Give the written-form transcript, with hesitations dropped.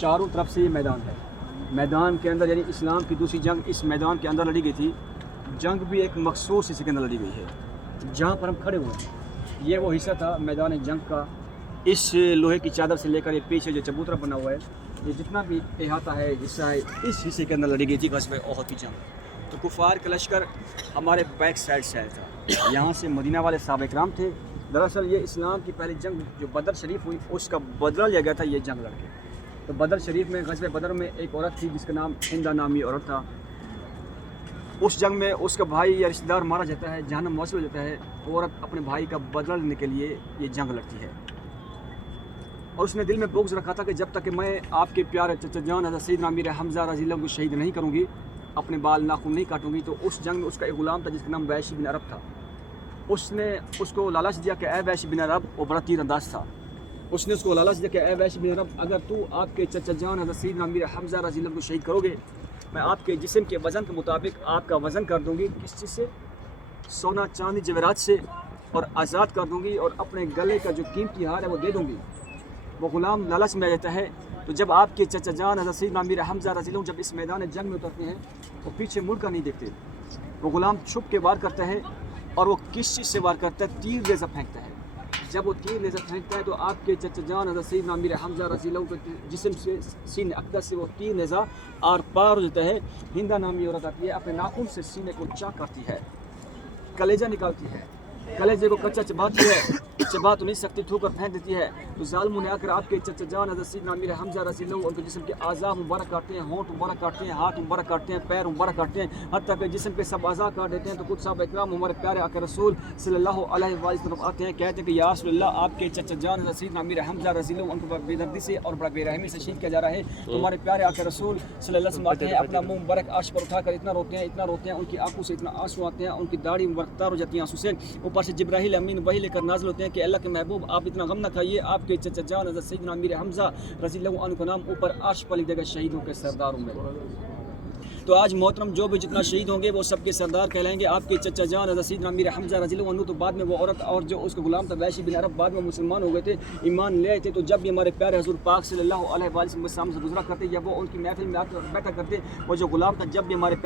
چاروں طرف سے یہ میدان ہے. میدان کے اندر یعنی اسلام کی دوسری جنگ اس میدان کے اندر لڑی گئی تھی. جنگ بھی ایک مخصوص حصے کے اندر لڑی گئی ہے. جہاں پر ہم کھڑے ہوئے ہیں یہ وہ حصہ تھا میدان جنگ کا. اس لوہے کی چادر سے لے کر یہ پیچھے جو چبوترا بنا ہوا ہے یہ جتنا بھی احاطہ ہے حصہ ہے اس حصے کے اندر لڑی گئی تھی غزوہ احد کی جنگ. تو کفار کا لشکر ہمارے بیک سائڈ سے آیا تھا. یہاں سے مدینہ والے صحابہ کرام تھے. دراصل یہ اسلام کی پہلی جنگ جو بدر شریف ہوئی اس کا بدلہ لیا گیا تھا یہ جنگ لڑ کے. تو بدر شریف میں غزوہ بدر میں ایک عورت تھی جس کا نام ہندہ نامی عورت تھا. اس جنگ میں اس کا بھائی یا رشتہ دار مارا جاتا ہے, جہنم موصول ہو جاتا ہے. عورت اپنے بھائی کا بدلہ لینے کے لیے یہ جنگ لڑتی ہے اور اس نے دل میں بغض رکھا تھا کہ جب تک کہ میں آپ کے پیارے چچا جان حضرت سیدنا امیر حمزہ رضی اللہ عنہ کو شہید نہیں کروں گی, اپنے بال ناخن نہیں کاٹوں گی. تو اس جنگ میں اس کا ایک غلام تھا جس کا نام وحشی بن عرب تھا. اس نے اس کو لالچ دیا کہ اے وحشی بن عرب, وہ بڑا تیر انداز تھا. اس نے اس کو لالچ دیا کہ اے وحشی بن عرب اگر تو آپ کے چچا جان حضرت سیدنا امیر حمزہ رضی اللہ عنہ کو شہید کرو گے میں آپ کے جسم کے وزن کے مطابق آپ کا وزن کر دوں گی. کس چیز سے؟ سونا چاندی جواہرات سے, اور آزاد کر دوں گی اور اپنے گلے کا جو قیمتی ہار ہے وہ دے دوں گی. وہ غلام لالچ میں آ جاتا ہے. تو جب آپ کے چچا جان حضرت سیدنا امیر حمزہ رضی اللہ عنہ جب اس میدان جنگ میں اترتے ہیں وہ پیچھے مڑ کر نہیں دیکھتے. وہ غلام چھپ کے وار کرتا ہے اور وہ کس چیز سے وار کرتا ہے؟ تیر نیزہ پھینکتا ہے. جب وہ تیر نیزہ پھینکتا ہے تو آپ کے چچا جان حضرت سیدنا امیر حمزہ رضی اللہ عنہ کے جسم سے سینے اقدس سے وہ تیر نیزہ آر پار ہو جاتا ہے. ہندہ نامی عورت آتی ہے, اپنے ناخن سے سینے کو چاک کرتی ہے, کلیجہ نکالتی ہے, کلیجے کو کچا چباتی ہے, چبا تو نہیں سکتی, ٹھوکر پھینک دیتی ہے. تو ظالموں نے آ کر آپ کے چچا جان حضرت سیدنا امیر حمزہ رضی اللہ عنہ ان کے جسم کے اعضاء مبارک کاٹتے ہیں, ہونٹ مبارک کاٹتے ہیں, ہاتھ مبارک کاٹتے ہیں, پیر مبارک کاٹتے ہیں, حتیٰ کہ جسم کے سب اعضاء کاٹ دیتے ہیں. تو کچھ صحابہ اکرام ہمارے پیارے آقا رسول صلی اللہ علیہ وآلہ وسلم آتے ہیں, کہتے ہیں کہ یا رسول اللہ آپ کے چچا جان حضرت سیدنا امیر حمزہ رضی اللہ عنہ ان کو بے دردی سے اور بڑا بے رحمی سے شہید کیا جا رہا ہے. تو ہمارے پیارے آقا رسول صلی اللہ علیہ وسلم آتے ہیں, اپنا منہ مبارک عرش پر اٹھا کر اتنا روتے ہیں, ان کی آنکھوں سے اتنا آنسو آتے ہیں, ان کی داڑھی مبارک تار ہو جاتی ہے آنسو سے. اوپر سے جبرائیل امین وہی لے کر نازل ہوتے ہیں کہ اللہ کے محبوب آپ اتنا غم نہ کھائیے, آپ کے چچا جان حضرت سیدنا امیر حمزہ رضی اللہ عنہ کا نام اوپر عرش پر لکھ دے گا شہیدوں کے سرداروں میں. تو آج محترم جو بھی جتنا شہید ہوں گے وہ سب کے سردار کہلائیں گے. آپ کے چچا جان حضرت سیدنا امیر حمزہ رضی اللہ عنہ, تو بعد میں وہ عورت اور جو اس کا غلام تھا وحشی بن عرب بعد میں مسلمان ہو گئے تھے, ایمان لے آئے تھے. تو جب بھی ہمارے پیارے حضور پاک صلی اللہ علیہ وآلہ وسلم کے سامنے سے گزرا کرتے یا وہ ان کی محفل میں آ کر بیٹھا کرتے, وہ جو غلام تھا جب بھی ہمارے